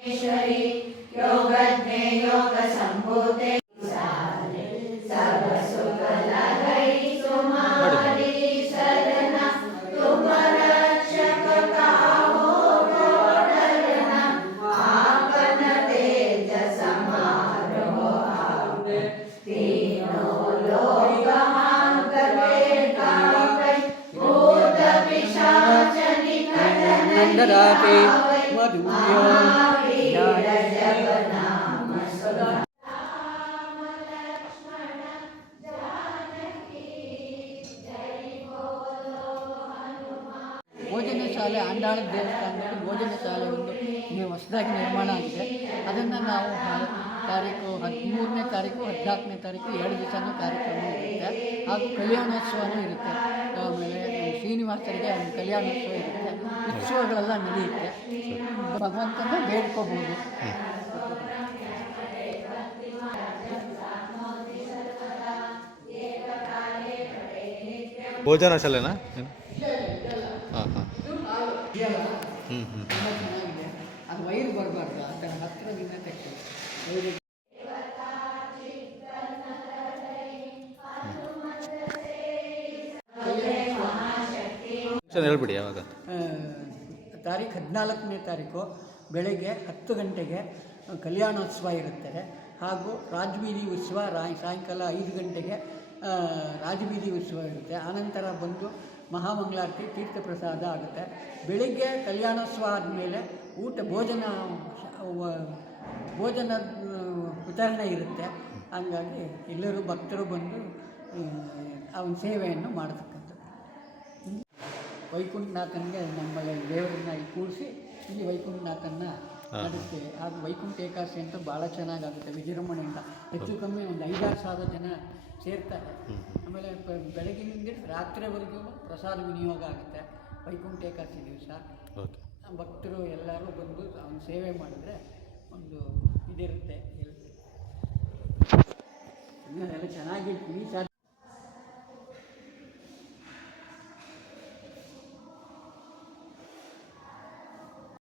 योगज्ञे योग संभूते सब सुख लहै तुम्हारी शरण तुम रक्षक काहो को डरना आपन तेज समारो आप तीनों लोक हांकते कापै भूत पिशाच निकट नहीं ಭೋಜನ ಶಾಲೆ ಆಂಡಾಳ ದೇವಸ್ಥಾನದಲ್ಲಿ ಭೋಜನ ಶಾಲೆ ಒಂದು ಹೊಸದಾಗಿ ನಿರ್ಮಾಣ ಆಗಿದೆ. ಅದನ್ನು ನಾವು ತಾರೀಕು 13ನೇ ತಾರೀಕು 14ನೇ ತಾರೀಕು 2 ದಿವಸನೂ ಕಾರ್ಯಕ್ರಮ ಇರುತ್ತೆ. ಹಾಗೂ ಕಲ್ಯಾಣೋತ್ಸವನೂ ಇರುತ್ತೆ. ಆಮೇಲೆ ಶ್ರೀನಿವಾಸರಿಗೆ ಒಂದು ಕಲ್ಯಾಣೋತ್ಸವ ಇರುತ್ತೆ. ಉತ್ಸವಗಳೆಲ್ಲ ನಡೆಯುತ್ತೆ. ಭಗವಂತನ ಬೇಡ್ಕೋಬೋದು. ಭೋಜನ ಶಾಲೆನಾ? ಹಾಂ ಹಾಂ. ಚೆನ್ನಾಗಿದೆ. ಅದು ವೈರು ಬರಬಾರ್ದು, ಆ ಥರ ಹತ್ತಿರದಿಂದ ತೆಗ್ದು ವೈರು. ಹೇಳ್ಬಿಡಿ ಯಾವಾಗ. ತಾರೀಖು 14ನೇ ತಾರೀಕು ಬೆಳಗ್ಗೆ 10 ಗಂಟೆಗೆ ಕಲ್ಯಾಣೋತ್ಸವ ಇರುತ್ತದೆ. ಹಾಗೂ ರಾಜಬೀದಿ ಉತ್ಸವ ಸಾಯಂಕಾಲ 5 ಗಂಟೆಗೆ ರಾಜಬೀದಿ ಉತ್ಸವ ಇರುತ್ತೆ. ಆನಂತರ ಬಂದು ಮಹಾಮಂಗಳಾರತಿ ತೀರ್ಥ ಪ್ರಸಾದ ಆಗುತ್ತೆ. ಬೆಳಿಗ್ಗೆ ಕಲ್ಯಾಣೋತ್ಸವ ಆದಮೇಲೆ ಭೋಜನ ವಿತರಣೆ ಇರುತ್ತೆ. ಹಾಗಾಗಿ ಎಲ್ಲರೂ ಭಕ್ತರು ಬಂದು ಅವನ ಸೇವೆಯನ್ನು ಮಾಡತಕ್ಕಂಥದ್ದು. ವೈಕುಂಠನಾಥನಿಗೆ ನಮ್ಮಲ್ಲಿ ದೇವರನ್ನ ಕೂರಿಸಿ ಇಲ್ಲಿ ವೈಕುಂಠನಾಥನ ನಡೆಸ್ತೇವೆ. ಹಾಗೂ ವೈಕುಂಠ ಏಕಾದಶಿ ಅಂತ ಭಾಳ ಚೆನ್ನಾಗಾಗುತ್ತೆ. ವಿಜೃಂಭಣೆಯಿಂದ ಹೆಚ್ಚು ಕಮ್ಮಿ ಒಂದು 5-6 ಸಾವಿರ ಜನ ಸೇರ್ತಾರೆ. ಆಮೇಲೆ ಬೆಳಗಿನಿಂದ ರಾತ್ರಿವರೆಗೂ ಪ್ರಸಾದ ವಿನಿಯೋಗ ಆಗುತ್ತೆ. ವೈಕುಂಠ ಏಕಾದಶಿ ದಿವಸ ಭಕ್ತರು ಎಲ್ಲರೂ ಬಂದು ಅವನ ಸೇವೆ ಮಾಡಿದ್ರೆ ಒಂದು ಇದಿರುತ್ತೆ. ಎಲ್ಲ ಚೆನ್ನಾಗಿರ್ತೀವಿ.